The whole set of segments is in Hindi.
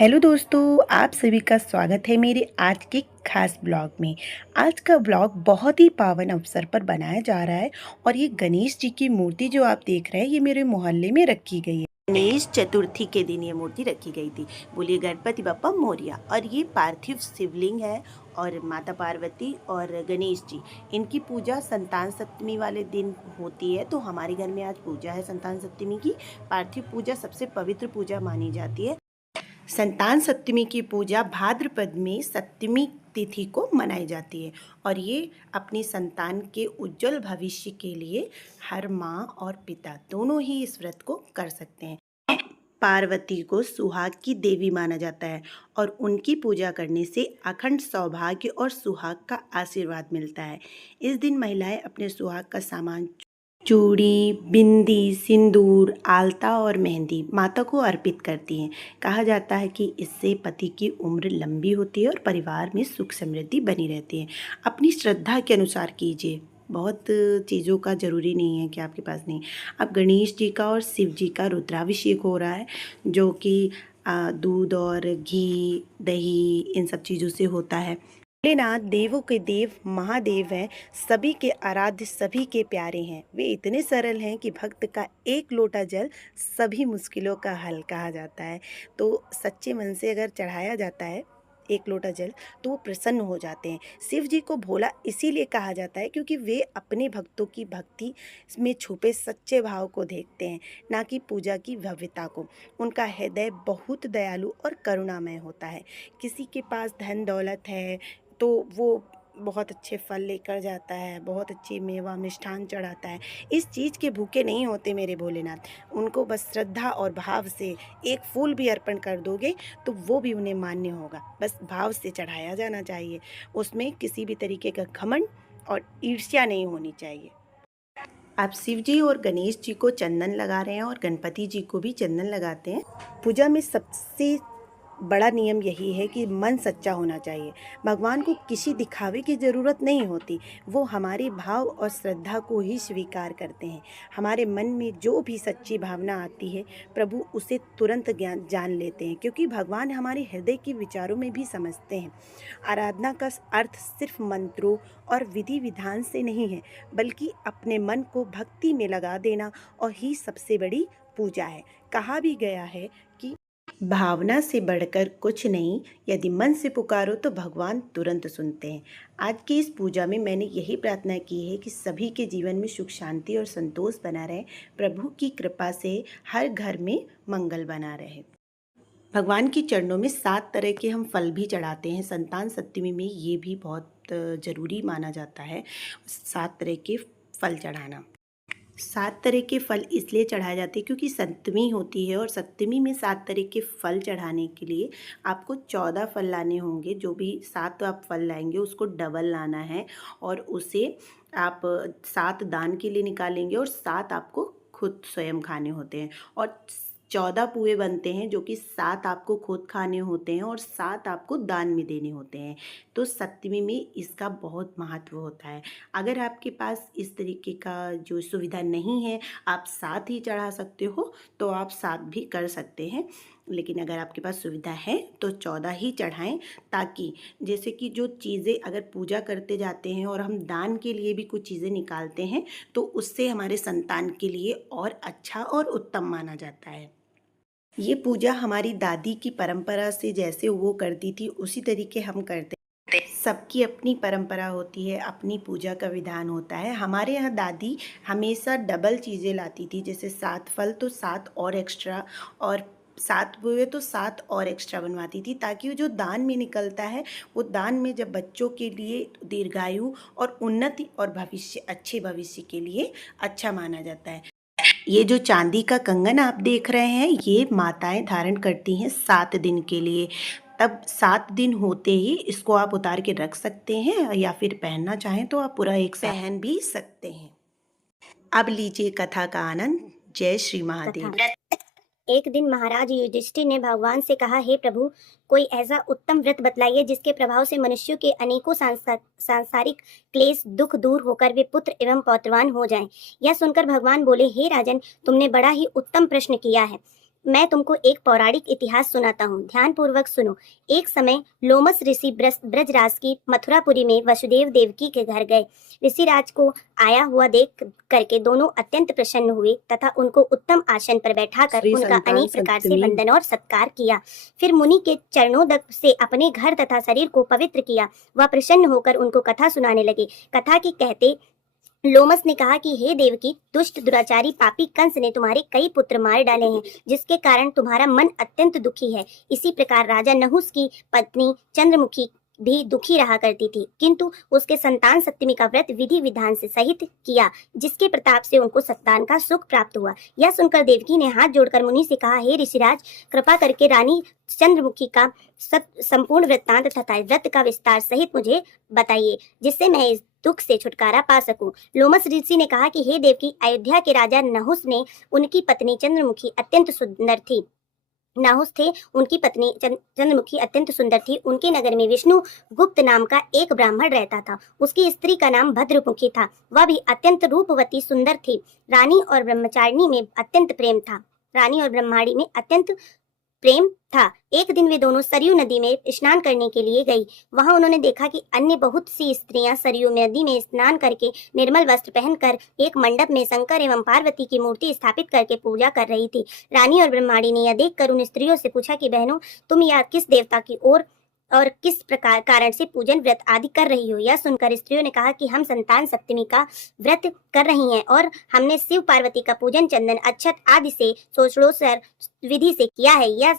हेलो दोस्तों, आप सभी का स्वागत है मेरे आज के खास ब्लॉग में। आज का ब्लॉग बहुत ही पावन अवसर पर बनाया जा रहा है और ये गणेश जी की मूर्ति जो आप देख रहे हैं ये मेरे मोहल्ले में रखी गई है। गणेश चतुर्थी के दिन ये मूर्ति रखी गई थी। बोलिए गणपति बप्पा मोरिया। और ये पार्थिव शिवलिंग है और माता पार्वती और गणेश जी, इनकी पूजा संतान सप्तमी वाले दिन होती है। तो हमारे घर में आज पूजा है संतान सप्तमी की। पार्थिव पूजा सबसे पवित्र पूजा मानी जाती है। संतान सप्तमी की पूजा भाद्रपद में सप्तमी तिथि को मनाई जाती है और ये अपनी संतान के उज्जवल भविष्य के लिए हर माँ और पिता दोनों ही इस व्रत को कर सकते हैं। पार्वती को सुहाग की देवी माना जाता है और उनकी पूजा करने से अखंड सौभाग्य और सुहाग का आशीर्वाद मिलता है। इस दिन महिलाएं अपने सुहाग का सामान चूड़ी, बिंदी, सिंदूर, आलता और मेहंदी माता को अर्पित करती हैं। कहा जाता है कि इससे पति की उम्र लंबी होती है और परिवार में सुख समृद्धि बनी रहती है। अपनी श्रद्धा के अनुसार कीजिए। बहुत चीज़ों का ज़रूरी नहीं है कि आपके पास नहीं। अब गणेश जी का और शिव जी का रुद्राभिषेक हो रहा है, जो कि दूध और घी, दही इन सब चीज़ों से होता है। भोलेनाथ देवों के देव महादेव हैं, सभी के आराध्य, सभी के प्यारे हैं। वे इतने सरल हैं कि भक्त का एक लोटा जल सभी मुश्किलों का हल कहा जाता है। तो सच्चे मन से अगर चढ़ाया जाता है एक लोटा जल तो वो प्रसन्न हो जाते हैं। शिव जी को भोला इसीलिए कहा जाता है क्योंकि वे अपने भक्तों की भक्ति में छुपे सच्चे भाव को देखते हैं, ना कि पूजा की भव्यता को। उनका हृदय बहुत दयालु और करुणामय होता है। किसी के पास धन दौलत है तो वो बहुत अच्छे फल लेकर जाता है, बहुत अच्छी मेवा मिष्ठान चढ़ाता है। इस चीज़ के भूखे नहीं होते मेरे भोलेनाथ। उनको बस श्रद्धा और भाव से एक फूल भी अर्पण कर दोगे तो वो भी उन्हें मान्य होगा। बस भाव से चढ़ाया जाना चाहिए, उसमें किसी भी तरीके का घमंड और ईर्ष्या नहीं होनी चाहिए। आप शिव जी और गणेश जी को चंदन लगा रहे हैं और गणपति जी को भी चंदन लगाते हैं। पूजा में सबसे बड़ा नियम यही है कि मन सच्चा होना चाहिए। भगवान को किसी दिखावे की ज़रूरत नहीं होती, वो हमारे भाव और श्रद्धा को ही स्वीकार करते हैं। हमारे मन में जो भी सच्ची भावना आती है प्रभु उसे तुरंत ज्ञान जान लेते हैं, क्योंकि भगवान हमारे हृदय के विचारों में भी समझते हैं। आराधना का अर्थ सिर्फ मंत्रों और विधि विधान से नहीं है, बल्कि अपने मन को भक्ति में लगा देना और ही सबसे बड़ी पूजा है। कहा भी गया है कि भावना से बढ़कर कुछ नहीं, यदि मन से पुकारो तो भगवान तुरंत सुनते हैं। आज की इस पूजा में मैंने यही प्रार्थना की है कि सभी के जीवन में सुख शांति और संतोष बना रहे। प्रभु की कृपा से हर घर में मंगल बना रहे। भगवान के चरणों में 7 तरह के हम फल भी चढ़ाते हैं। संतान सप्तमी में ये भी बहुत ज़रूरी माना जाता है, 7 तरह के फल चढ़ाना। 7 तरह के फल इसलिए चढ़ाए जाते हैं क्योंकि सप्तमी होती है और सप्तमी में 7 तरह के फल चढ़ाने के लिए आपको 14 फल लाने होंगे। जो भी 7 आप फल लाएंगे उसको डबल लाना है और उसे आप 7 दान के लिए निकालेंगे और 7 आपको खुद स्वयं खाने होते हैं। और 14 पुए बनते हैं जो कि 7 आपको खुद खाने होते हैं और 7 आपको दान में देने होते हैं। तो सप्तमी में इसका बहुत महत्व होता है। अगर आपके पास इस तरीके का जो सुविधा नहीं है, आप 7 ही चढ़ा सकते हो तो आप 7 भी कर सकते हैं, लेकिन अगर आपके पास सुविधा है तो 14 ही चढ़ाएं, ताकि जैसे कि जो चीज़ें अगर पूजा करते जाते हैं और हम दान के लिए भी कुछ चीज़ें निकालते हैं तो उससे हमारे संतान के लिए और अच्छा और उत्तम माना जाता है। ये पूजा हमारी दादी की परंपरा से जैसे वो करती थी उसी तरीके हम करते हैं। सबकी अपनी परंपरा होती है, अपनी पूजा का विधान होता है। हमारे यहाँ दादी हमेशा डबल चीज़ें लाती थी, जैसे 7 फल तो 7 और एक्स्ट्रा, और 7 हुए तो 7 और एक्स्ट्रा बनवाती थी, ताकि वो जो दान में निकलता है वो दान में जब बच्चों के लिए दीर्घायु और उन्नति और भविष्य, अच्छे भविष्य के लिए अच्छा माना जाता है। ये जो चांदी का कंगन आप देख रहे हैं ये माताएं धारण करती हैं 7 दिन के लिए। तब 7 दिन होते ही इसको आप उतार के रख सकते हैं, या फिर पहनना चाहें तो आप पूरा एक पहन भी सकते हैं। अब लीजिए कथा का आनंद। जय श्री महादेव। एक दिन महाराज युधिष्ठिर ने भगवान से कहा, हे प्रभु, कोई ऐसा उत्तम व्रत बतलाइए जिसके प्रभाव से मनुष्यों के अनेकों सांसारिक क्लेश दुख दूर होकर वे पुत्र एवं पौत्रवान हो जाएं। यह सुनकर भगवान बोले, हे राजन, तुमने बड़ा ही उत्तम प्रश्न किया है। मैं तुमको एक पौराणिक इतिहास सुनाता हूँ, ध्यान पूर्वक सुनो। एक समय लोमस ऋषि ब्रजराज की मथुरापुरी में वसुदेव देवकी के घर गए। ऋषिराज को आया हुआ देख करके दोनों अत्यंत प्रसन्न हुए तथा उनको उत्तम आसन पर बैठाकर श्री उनका संतान अनेक प्रकार से सप्तमी वंदन और सत्कार किया। फिर मुनि के चरणोदक से अपने घर तथा शरीर को पवित्र किया। वह प्रसन्न होकर उनको कथा सुनाने लगे। कथा की कहते लोमस ने कहा कि हे देवकी, दुष्ट दुराचारी पापी कंस ने तुम्हारे कई पुत्र मार डाले हैं, जिसके कारण तुम्हारा मन अत्यंत दुखी है। इसी प्रकार राजा नहुस की पत्नी चंद्रमुखी भी दुखी रहा करती थी, किंतु उसके संतान सप्तमी का व्रत विधि विधान से सहित किया, जिसके प्रताप से उनको संतान का सुख प्राप्त हुआ। यह सुनकर देवकी ने हाथ जोड़कर मुनि से कहा, हे ऋषिराज, कृपा करके रानी चंद्रमुखी का संपूर्ण वृत्तांत तथा व्रत का विस्तार सहित मुझे बताइए, जिससे मैं इस दुख से छुटकारा पा सकूं। लोमस ऋषि ने कहा कि हे देवकी, अयोध्या के राजा नहुस ने उनकी पत्नी चंद्रमुखी अत्यंत सुंदर थी। नाहुस थे, उनकी पत्नी चंद्रमुखी अत्यंत सुंदर थी। उनके नगर में विष्णु गुप्त नाम का एक ब्राह्मण रहता था। उसकी स्त्री का नाम भद्रमुखी था। वह भी अत्यंत रूपवती सुंदर थी। रानी और ब्रह्मचारिणी में अत्यंत प्रेम था। रानी और ब्रह्माणी में अत्यंत प्रेम था। एक दिन वे दोनों सरयू नदी में स्नान करने के लिए गई। वहां उन्होंने देखा कि अन्य बहुत सी स्त्रियां सरयू नदी में स्नान करके निर्मल वस्त्र पहनकर एक मंडप में शंकर एवं पार्वती की मूर्ति स्थापित करके पूजा कर रही थी। रानी और ब्रह्माणी ने यह देखकर उन स्त्रियों से पूछा कि बहनों, तुम यह किस देवता की ओर और किस प्रकार कारण से पूजन व्रत आदि कर रही हो। यह सुनकर स्त्रियों ने कहा कि हम संतान सप्तमी का व्रत कर रही हैं और हमने शिव पार्वती का पूजन चंदन अक्षत आदि से षोडशोपचार विधि से किया है। यह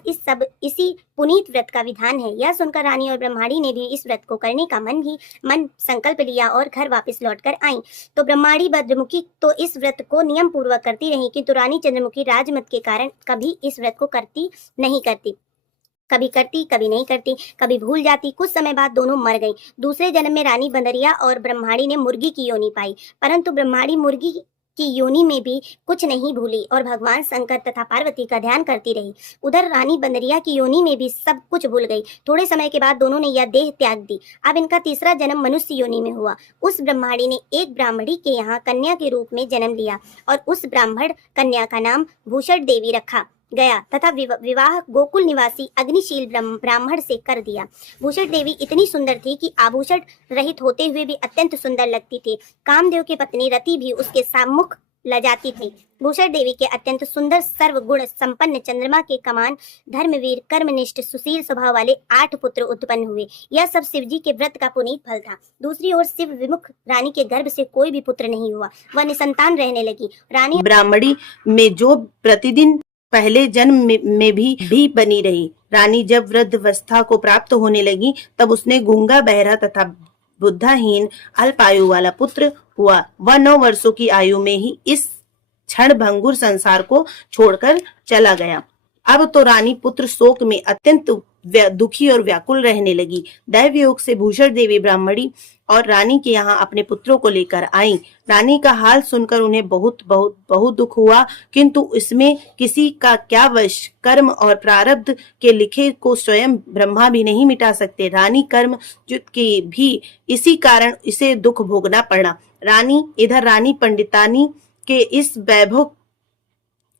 इसी पुनीत व्रत का विधान है। यह सुनकर रानी और ब्रह्माणी ने भी इस व्रत को करने का मन संकल्प लिया और घर वापस लौटकर आई। तो ब्रह्माणी भद्रमुखी तो इस व्रत को नियम पूर्वक करती रही, किंतु रानी चंद्रमुखी राजमत के कारण कभी इस व्रत को नहीं करती। कभी करती, कभी नहीं करती, कभी भूल जाती। कुछ समय बाद दोनों मर गईं। दूसरे जन्म में रानी बंदरिया और ब्रह्माणी ने मुर्गी की योनि पाई, परंतु ब्रह्माणी मुर्गी की योनि में भी कुछ नहीं भूली और भगवान शंकर तथा पार्वती का ध्यान करती रही। उधर रानी बंदरिया की योनि में भी सब कुछ भूल गई। थोड़े समय के बाद दोनों ने यह देह त्याग दी। अब इनका तीसरा जन्म मनुष्य योनि में हुआ। उस ब्रह्माणी ने एक ब्राह्मणी के यहाँ कन्या के रूप में जन्म लिया और उस ब्राह्मण कन्या का नाम भूषण देवी रखा गया तथा विवाह गोकुल निवासी अग्निशील ब्राह्मण से कर दिया। भूषण देवी इतनी सुंदर थी कि आभूषण रहित होते हुए भी अत्यंत सुंदर लगती थी। कामदेव की पत्नी रति भी उसके सम्मुख लजाती थी। भूषण देवी के अत्यंत सुंदर सर्वगुण संपन्न चंद्रमा के कमान धर्मवीर कर्मनिष्ठ सुशील स्वभाव वाले 8 पुत्र उत्पन्न हुए। यह सब शिवजी के व्रत का पुनीत फल था। दूसरी ओर शिव विमुख रानी के गर्भ से कोई भी पुत्र नहीं हुआ। वह निसंतान रहने लगी। रानी ब्राह्मणी में जो प्रतिदिन पहले जन्म में भी बनी रही। रानी जब वृद्धावस्था को प्राप्त होने लगी तब उसने गूंगा, बहरा तथा बुद्धाहीन अल्पायु वाला पुत्र हुआ। वह 9 वर्षों की आयु में ही इस क्षण भंगुर संसार को छोड़कर चला गया। अब तो रानी पुत्र शोक में अत्यंत दुखी और व्याकुल रहने लगी। दैव योग से भूषण देवी ब्राह्मणी और रानी के यहाँ अपने पुत्रों को लेकर आई। रानी का हाल सुनकर उन्हें बहुत दुख हुआ, किंतु इसमें किसी का क्या वश। कर्म और प्रारब्ध के लिखे को स्वयं ब्रह्मा भी नहीं मिटा सकते। रानी कर्म जुत की भी इसी कारण इसे दुख भोगना पड़ा। रानी पंडितानी के इस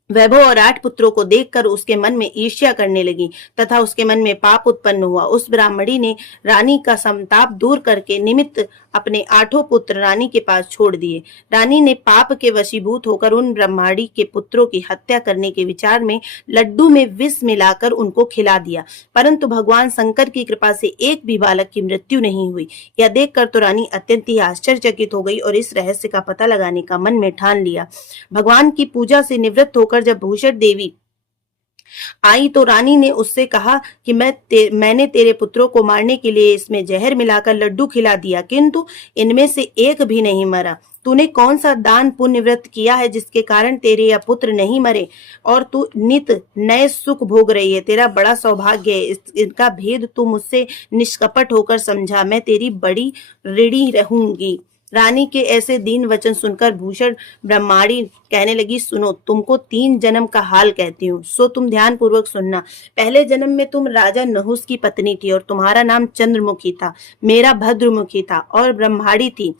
वैभव और 8 पुत्रों को देखकर उसके मन में ईर्ष्या करने लगी तथा उसके मन में पाप उत्पन्न हुआ। उस ब्राह्मणी ने रानी का संताप दूर करके निमित्त अपने 8 पुत्र रानी के पास छोड़ दिए। रानी ने पाप के वशीभूत होकर उन ब्राह्मणी के पुत्रों की हत्या करने के विचार में लड्डू में विष मिलाकर उनको खिला दिया, परंतु भगवान शंकर की कृपा से एक भी बालक की मृत्यु नहीं हुई। यह देखकर तो रानी अत्यंत ही आश्चर्यचकित हो गई और इस रहस्य का पता लगाने का मन में ठान लिया। भगवान की पूजा से निवृत्त होकर जब भूषण देवी आई तो रानी ने उससे कहा कि मैंने तेरे पुत्रों को मारने के लिए इसमें जहर मिलाकर लड्डू खिला दिया, किंतु इनमें से एक भी नहीं मरा। तूने कौन सा दान पुण्य व्रत किया है जिसके कारण तेरे यह पुत्र नहीं मरे और तू नित नए सुख भोग रही है? तेरा बड़ा सौभाग्य है। इनका भेद तू मुझसे निष्कपट होकर समझा। मैं तेरी बड़ी ऋणी रहूंगी। रानी के ऐसे दीन वचन सुनकर भूषण ब्रह्माणी कहने लगी, सुनो, तुमको 3 जन्म का हाल कहती हूँ, सो तुम ध्यान पूर्वक सुनना। पहले जन्म में तुम राजा नहुस की पत्नी थी और तुम्हारा नाम चंद्रमुखी था। मेरा भद्रमुखी था और ब्रह्माणी थी।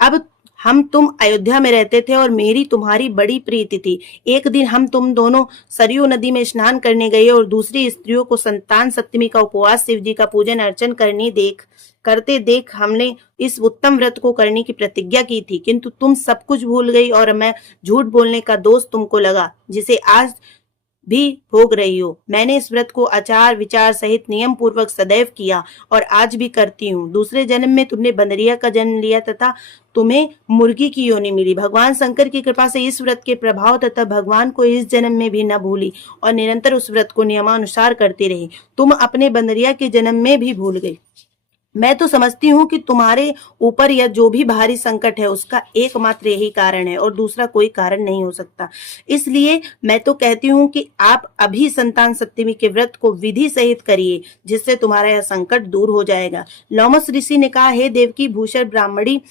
अब हम तुम अयोध्या में रहते थे और मेरी तुम्हारी बड़ी प्रीति थी। एक दिन हम तुम दोनों सरयू नदी में स्नान करने गए और दूसरी स्त्रियों को संतान सप्तमी का उपवास, शिव जी का पूजन अर्चन करते देख हमने इस उत्तम व्रत को करने की प्रतिज्ञा की थी, किंतु तुम सब कुछ भूल गई और मैं झूठ बोलने का दोष तुमको लगा, जिसे आज भी भोग रही हो। मैंने इस व्रत को आचार विचार सहित नियम पूर्वक सदैव किया और आज भी करती हूँ। दूसरे जन्म में तुमने बंदरिया का जन्म लिया तथा तुम्हें मुर्गी की योनि मिली। भगवान शंकर की कृपा से इस व्रत के प्रभाव तथा भगवान को इस जन्म में भी न भूली और निरंतर उस व्रत को नियमानुसार करती रही। तुम अपने बंदरिया के जन्म में भी भूल गई। मैं तो समझती हूँ कि तुम्हारे ऊपर यह जो भी भारी संकट है उसका एकमात्र यही कारण है और दूसरा कोई कारण नहीं हो सकता। इसलिए मैं तो कहती हूँ कि आप अभी संतान सप्तमी के व्रत को विधि सहित करिए, जिससे तुम्हारा यह संकट दूर हो जाएगा। लोमस ऋषि ने कहा, हे देवकी, भूषण ब्राह्मणी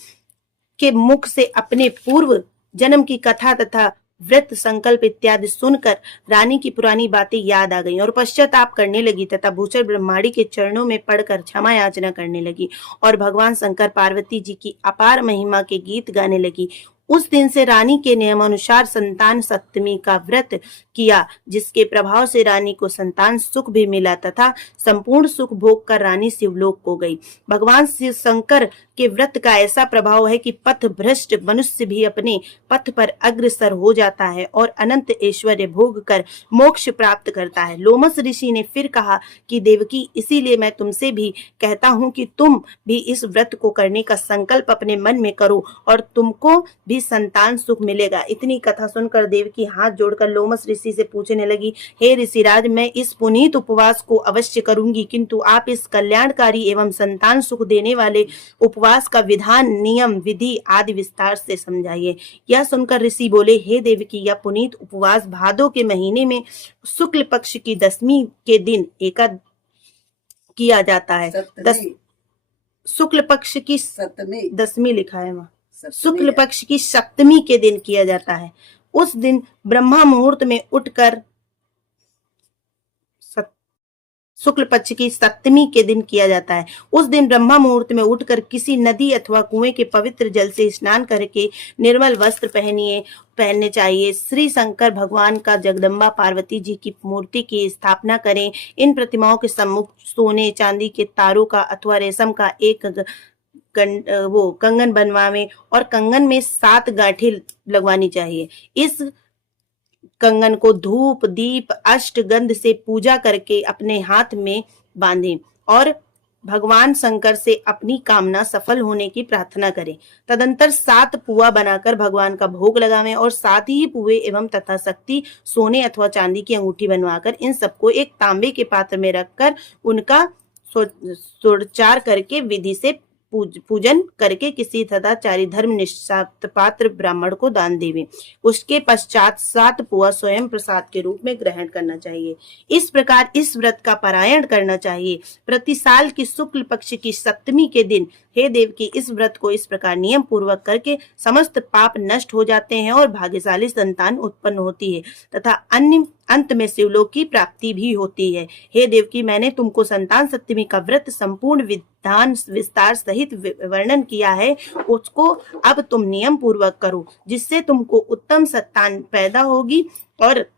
के मुख से अपने पूर्व जन्म की कथा तथा व्रत संकल्प इत्यादि सुनकर रानी की पुरानी बातें याद आ गईं और पश्चाताप करने लगी तथा भूषण ब्रह्माणी के चरणों में पड़कर क्षमा याचना करने लगी और भगवान शंकर पार्वती जी की अपार महिमा के गीत गाने लगी। उस दिन से रानी के नियमानुसार संतान सप्तमी का व्रत किया, जिसके प्रभाव से रानी को संतान सुख भी मिला तथा संपूर्ण सुख भोग कर रानी शिवलोक को गई। भगवान शिव शंकर के व्रत का ऐसा प्रभाव है कि पथ भ्रष्ट मनुष्य भी अपने पथ पर अग्रसर हो जाता है और अनंत ऐश्वर्य भोग कर मोक्ष प्राप्त करता है। लोमस ऋषि ने फिर कहा कि देवकी, इसीलिए मैं तुमसे भी कहता हूँ कि तुम भी इस व्रत को करने का संकल्प अपने मन में करो और तुमको भी संतान सुख मिलेगा। इतनी कथा सुनकर देवकी हाथ जोड़कर लोमस ऋषि से पूछने लगी, हे ऋषिराज, मैं इस पुनीत उपवास को अवश्य करूंगी, किंतु आप इस कल्याणकारी एवं संतान सुख देने वाले उपवास का विधान, नियम, विधि आदि विस्तार से समझाइए। यह सुनकर ऋषि बोले, हे देवकी, यह पुनीत उपवास भादो के महीने में शुक्ल पक्ष की दशमी के दिन किया जाता है। शुक्ल पक्ष की दशमी लिखा है वहाँ, शुक्ल पक्ष की सप्तमी के दिन किया जाता है। उस दिन ब्रह्मा मुहूर्त में उठकर शुक्ल पक्ष की सप्तमी के दिन किया जाता है। उस दिन ब्रह्मा मुहूर्त में उठकर किसी नदी अथवा कुएं के पवित्र जल से स्नान करके निर्मल वस्त्र पहनने चाहिए। श्री शंकर भगवान का जगदम्बा पार्वती जी की मूर्ति की स्थापना करें। इन प्रतिमाओं के सम्मुख सोने चांदी के तारों का अथवा रेशम का एक कंगन बनवावे और कंगन में 7 गांठें लगवानी चाहिए। इस कंगन को धूप दीप अष्टगंध से पूजा करके अपने हाथ में बांधें और भगवान शंकर से अपनी कामना सफल होने की प्रार्थना करें। तदंतर 7 पुआ बनाकर भगवान का भोग लगावें और 7 ही पुए एवं तथा शक्ति सोने अथवा चांदी की अंगूठी बनवाकर इन सबको एक तांबे के पात्र में रखकर उनका सोचार करके विधि से पूजन करके किसी सदाचारी धर्मनिष्ठ पात्र ब्राह्मण को दान देवे। उसके पश्चात 7 पुआ स्वयं प्रसाद के रूप में ग्रहण करना चाहिए। इस प्रकार इस व्रत का पारायण करना चाहिए। प्रति साल की शुक्ल पक्ष की सप्तमी के दिन हे देव की इस व्रत को इस प्रकार नियम पूर्वक करके समस्त पाप नष्ट हो जाते हैं और भाग्यशाली संतान उत्पन्न होती है तथा अन्य अंत में शिवलोक की प्राप्ति भी होती है। हे देवकी, मैंने तुमको संतान सप्तमी का व्रत संपूर्ण विधान विस्तार सहित वर्णन किया है, उसको अब तुम नियम पूर्वक करो, जिससे तुमको उत्तम संतान पैदा होगी। और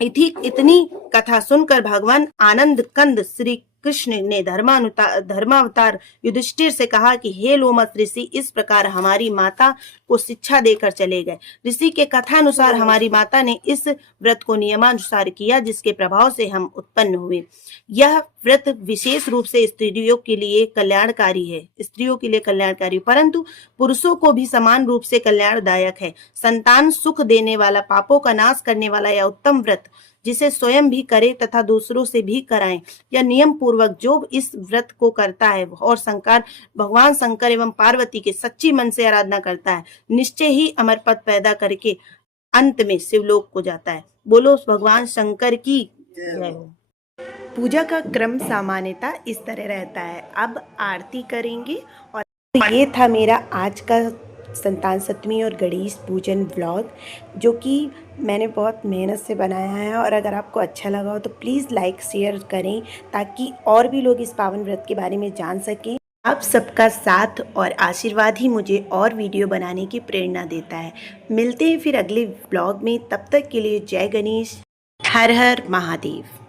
इतनी कथा सुनकर भगवान आनंद कंद श्री कृष्ण ने धर्मावतार युधिष्ठिर से कहा कि हे लोमस ऋषि, इस प्रकार हमारी माता को शिक्षा देकर चले गए। ऋषि के कथानुसार हमारी माता ने इस व्रत को नियमानुसार किया, जिसके प्रभाव से हम उत्पन्न हुए। यह व्रत विशेष रूप से स्त्रियों के लिए कल्याणकारी, परंतु पुरुषों को भी समान रूप से कल्याणदायक है। संतान सुख देने वाला, पापों का नाश करने वाला यह उत्तम व्रत, जिसे स्वयं भी करे तथा दूसरों से भी कराएं। यह नियम पूर्वक जो इस व्रत को करता है और भगवान शंकर एवं पार्वती के सच्ची मन से आराधना करता है, निश्चय ही अमर पद पैदा करके अंत में शिवलोक को जाता है। बोलो भगवान शंकर की जय हो। पूजा का क्रम सामान्यतः इस तरह रहता है। अब आरती करेंगे। और ये था मेरा आज का संतान सप्तमी और गणेश पूजन व्लॉग, जो कि मैंने बहुत मेहनत से बनाया है। और अगर आपको अच्छा लगा हो तो प्लीज़ लाइक शेयर करें, ताकि और भी लोग इस पावन व्रत के बारे में जान सकें। आप सबका साथ और आशीर्वाद ही मुझे और वीडियो बनाने की प्रेरणा देता है। मिलते हैं फिर अगले ब्लॉग में, तब तक के लिए जय गणेश, हर हर महादेव।